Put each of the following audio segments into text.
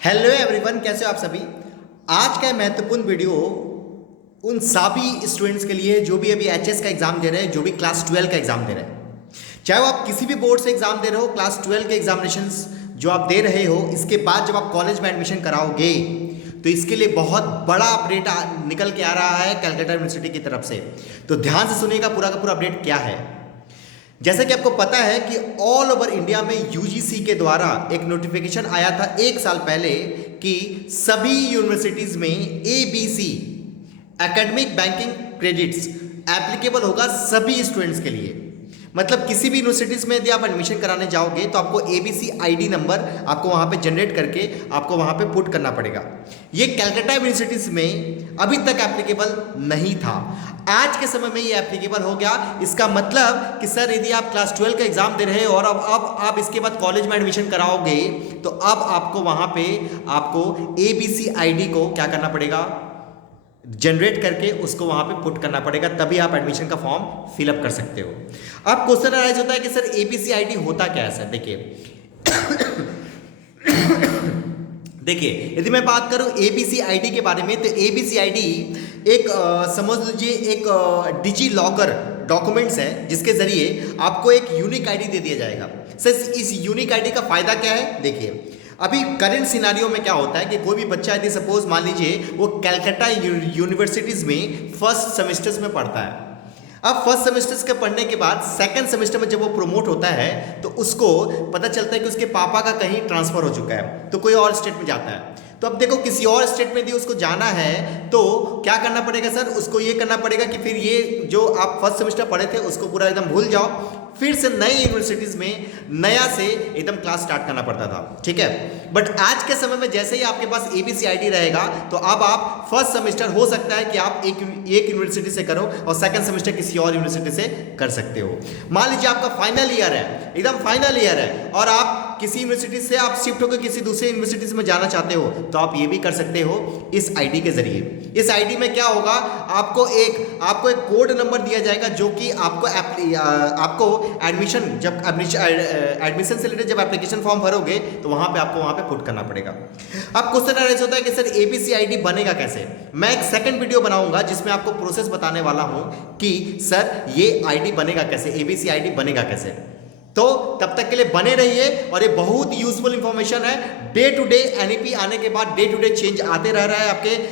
Hello everyone, कैसे हो आप सभी। आज का महत्वपूर्ण वीडियो उन सभी स्टूडेंट्स के लिए जो भी अभी एचएस का एग्जाम दे रहे हैं, जो भी क्लास 12 का एग्जाम दे रहे हैं। चाहे वो आप किसी भी बोर्ड से एग्जाम दे रहे हो, क्लास 12 के एग्जामिनेशंस जो आप दे रहे हो, इसके बाद जब आप कॉलेज में एडमिशन कराओगे तो इसके लिए बहुत बड़ा अपडेट निकल के आ रहा है कलकत्ता यूनिवर्सिटी की तरफ से। तो ध्यान से सुनिएगा पूरा का पूरा अपडेट क्या है। जैसे कि आपको पता है कि ऑल ओवर इंडिया में यूजीसी के द्वारा एक नोटिफिकेशन आया था 1 साल पहले कि सभी यूनिवर्सिटीज में ABC academic banking credits applicable होगा सभी स्टूडेंट्स के लिए। मतलब किसी भी यूनिवर्सिटीज में यदि आप एडमिशन कराने जाओगे तो आपको एबीसी आईडी नंबर आपको वहां पे जनरेट करके आपको वहां पे पुट करना पड़ेगा। ये कलकत्ता यूनिवर्सिटीज में अभी तक एप्लीकेबल नहीं था, आज के समय में ये एप्लीकेबल हो गया। इसका मतलब कि सर यदि आप क्लास 12 का एग्जाम दे रहे हो और अब आप इसके बाद कॉलेज में एडमिशन कराओगे तो अब आपको वहां पे आपको एबीसी आईडी को क्या करना पड़ेगा, जनरेट करके उसको वहां पे पुट करना पड़ेगा, तभी आप एडमिशन का फॉर्म फिलअप कर सकते हो। अब क्वेश्चन अराइज होता है कि सर एबीसी आईडी होता क्या है। सर देखिए यदि मैं बात करूं एबीसी आईडी के बारे में तो एबीसी आईडी एक समझ लीजिए एक डिजी लॉकर डॉक्यूमेंट्स है जिसके जरिए आपको एक यूनिक आईडी दे दिया जाएगा। सर इस यूनिक आईडी का फायदा क्या है। देखिए अभी करंट सिनारियो में क्या होता है कि कोई भी बच्चा यदि सपोज मान लीजिए वो कलकत्ता यूनिवर्सिटीज में फर्स्ट सेमेस्टर्स में पढ़ता है। अब फर्स्ट सेमेस्टर्स के पढ़ने के बाद सेकंड सेमेस्टर में जब वो प्रमोट होता है तो उसको पता चलता है कि उसके पापा का कहीं ट्रांसफर हो चुका है, तो कोई और स्टेट में जाता है। तो अब देखो किसी और स्टेट में यदि उसको जाना है तो क्या करना पड़ेगा सर, उसको ये करना पड़ेगा कि फिर ये जो आप फर्स्ट सेमेस्टर पढ़े थे उसको पूरा एकदम भूल जाओ, फिर से नई यूनिवर्सिटीज में नया से एकदम क्लास स्टार्ट करना पड़ता था। ठीक है, बट आज के समय में जैसे ही आपके पास एबीसी आईडी रहेगा तो अब आप फर्स्ट सेमेस्टर हो सकता है कि आप एक यूनिवर्सिटी से करो और सेकंड सेमेस्टर किसी और यूनिवर्सिटी से कर सकते हो। मान लीजिए आपका फाइनल ईयर है, एकदम फाइनल ईयर है और आप किसी यूनिवर्सिटी से आप शिफ्ट होकर किसी दूसरे यूनिवर्सिटी में जाना चाहते हो तो आप ये भी कर सकते हो इस आईडी के जरिए। इस आईडी में क्या होगा, आपको एक कोड नंबर दिया जाएगा जो कि आपको एडमिशन एडमिशन से रिलेटेड जब एप्लीकेशन फॉर्म भरोगे तो वहां पे पुट करना पड़ेगा। अब क्वेश्चन अराइज होता है कि सर एबीसी आईडी बनेगा कैसे। मैं एक सेकंड वीडियो बनाऊंगा जिसमें आपको प्रोसेस बताने वाला हूं कि सर ये आईडी बनेगा कैसे, एबीसी आईडी बनेगा कैसे। तो तब तक के लिए बने रहिए और ये बहुत यूजफुल इंफॉर्मेशन है। डे टू डे एनईपी आने के बाद डे टू डे चेंज आते रह रहा है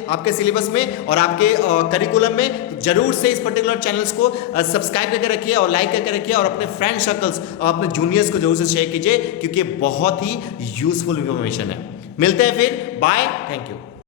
आपके सिलेबस में और आपके करिकुलम में। तो जरूर से इस पर्टिकुलर चैनल्स को सब्सक्राइब करके रखिए और लाइक करके रखिए और अपने फ्रेंड सर्कल्स और अपने जूनियर्स को जरूर से शेयर कीजिए क्योंकि बहुत ही यूजफुल इंफॉर्मेशन है। मिलते हैं फिर, बाय, थैंक यू।